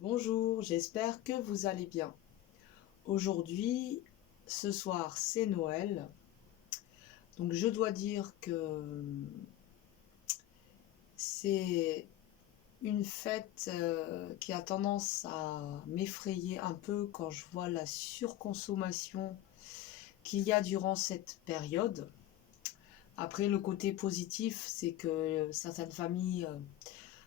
Bonjour, j'espère que vous allez bien. Aujourd'hui, ce soir, c'est Noël. Donc je dois dire que c'est une fête qui a tendance à m'effrayer un peu quand je vois la surconsommation qu'il y a durant cette période. Après, le côté positif, c'est que certaines familles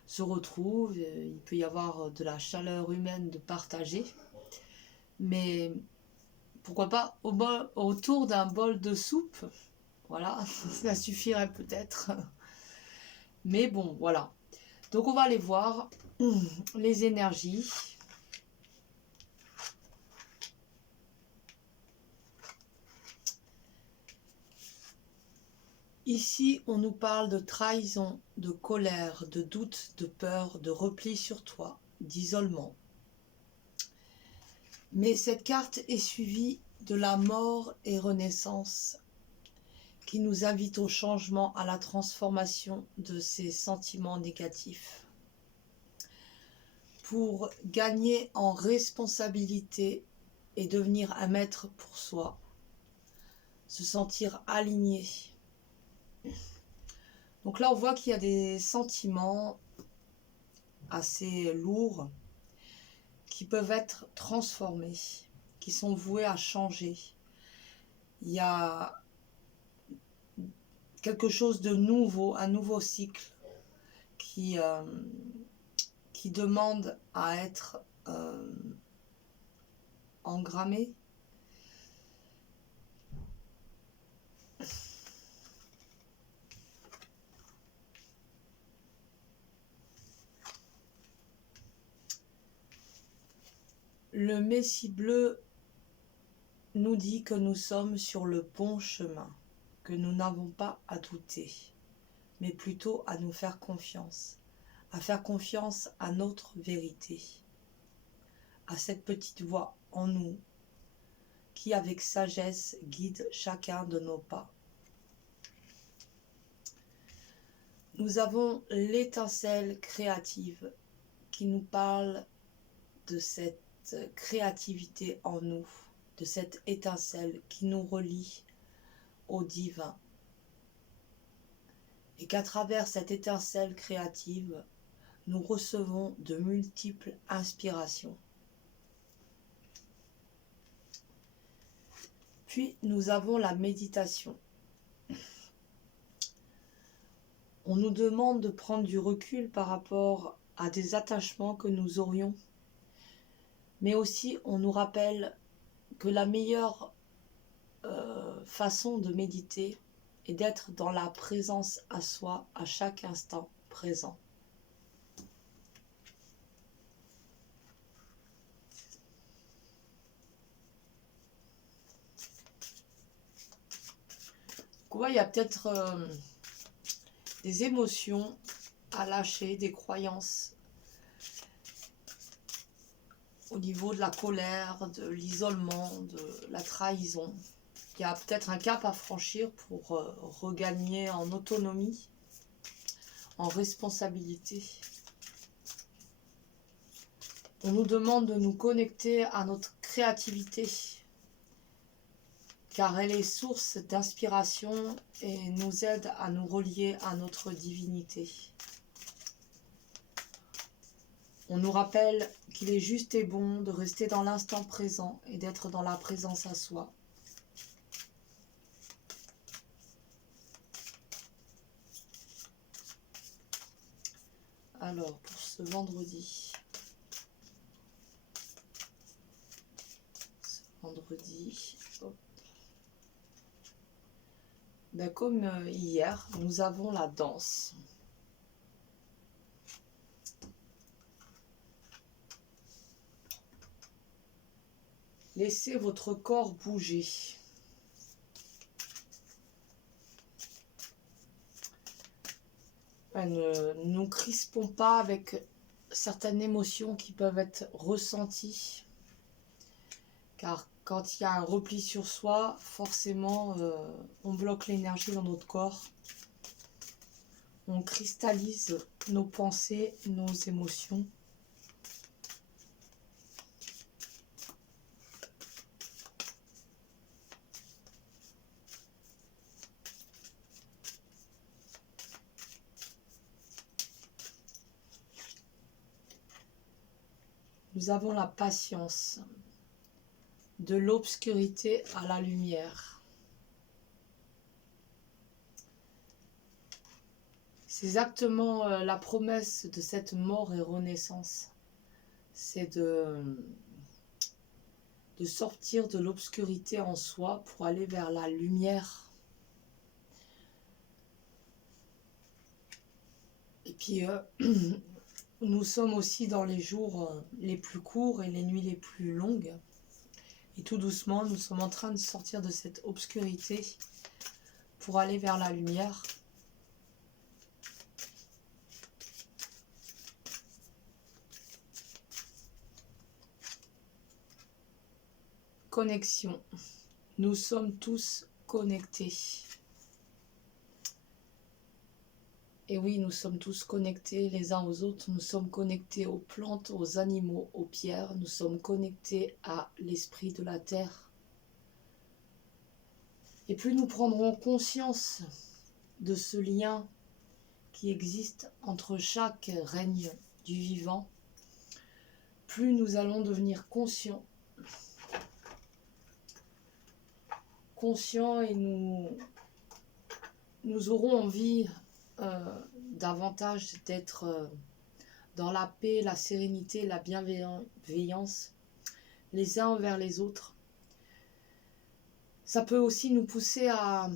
se retrouvent, il peut y avoir de la chaleur humaine de partager. Mais pourquoi pas autour d'un bol de soupe, voilà, ça suffirait peut-être. Mais bon, voilà. Donc on va aller voir les énergies. Ici, on nous parle de trahison, de colère, de doute, de peur, de repli sur toi, d'isolement. Mais cette carte est suivie de la mort et renaissance qui nous invite au changement, à la transformation de ces sentiments négatifs. Pour gagner en responsabilité et devenir un maître pour soi, se sentir aligné. Donc là, on voit qu'il y a des sentiments assez lourds qui peuvent être transformés, qui sont voués à changer. Il y a quelque chose de nouveau, un nouveau cycle qui demande à être engrammé. Le Messie bleu nous dit que nous sommes sur le bon chemin, que nous n'avons pas à douter, mais plutôt à nous faire confiance à notre vérité, à cette petite voix en nous qui, avec sagesse, guide chacun de nos pas. Nous avons l'étincelle créative qui nous parle de cette créativité en nous, de cette étincelle qui nous relie au divin. Et qu'à travers cette étincelle créative, nous recevons de multiples inspirations. Puis nous avons la méditation. On nous demande de prendre du recul par rapport à des attachements que nous aurions, mais aussi on nous rappelle que la meilleure façon de méditer est d'être dans la présence à soi à chaque instant présent. Donc, ouais, il y a peut-être des émotions à lâcher, des croyances au niveau de la colère, de l'isolement, de la trahison. Il y a peut-être un cap à franchir pour regagner en autonomie, en responsabilité. On nous demande de nous connecter à notre créativité, car elle est source d'inspiration et nous aide à nous relier à notre divinité. On nous rappelle qu'il est juste et bon de rester dans l'instant présent et d'être dans la présence à soi. Alors, pour ce vendredi, hop. Ben, comme hier, nous avons la danse. Laissez votre corps bouger. Ne nous crispons pas avec certaines émotions qui peuvent être ressenties. Car quand il y a un repli sur soi, forcément, on bloque l'énergie dans notre corps. On cristallise nos pensées, nos émotions. Nous avons la patience. De l'obscurité à la lumière. C'est exactement la promesse de cette mort et renaissance. C'est de sortir de l'obscurité en soi pour aller vers la lumière. Et puis, nous sommes aussi dans les jours les plus courts et les nuits les plus longues. Et tout doucement, nous sommes en train de sortir de cette obscurité pour aller vers la lumière. Connexion. Nous sommes tous connectés. Et oui, nous sommes tous connectés les uns aux autres. Nous sommes connectés aux plantes, aux animaux, aux pierres. Nous sommes connectés à l'esprit de la terre. Et plus nous prendrons conscience de ce lien qui existe entre chaque règne du vivant, plus nous allons devenir conscients et nous aurons envie davantage d'être dans la paix, la sérénité, la bienveillance les uns envers les autres. Ça peut aussi nous pousser à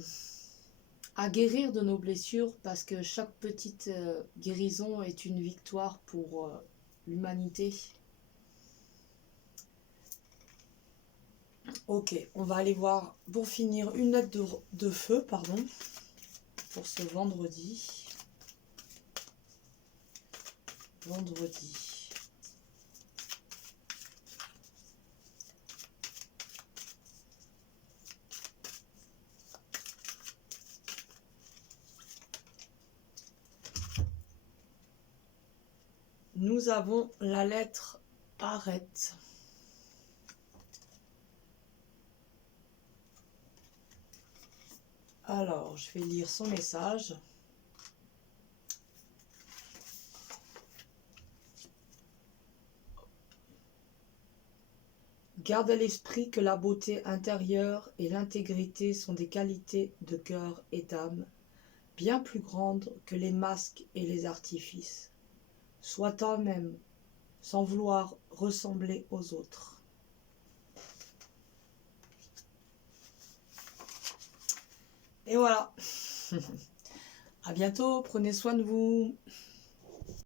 guérir de nos blessures, parce que chaque petite guérison est une victoire pour l'humanité. Ok, on va aller voir pour finir une lettre de feu, pardon, pour ce vendredi. Nous avons la lettre arrête. Alors, je vais lire son message. Garde à l'esprit que la beauté intérieure et l'intégrité sont des qualités de cœur et d'âme, bien plus grandes que les masques et les artifices. Sois toi-même, sans vouloir ressembler aux autres. Et voilà. À bientôt, prenez soin de vous.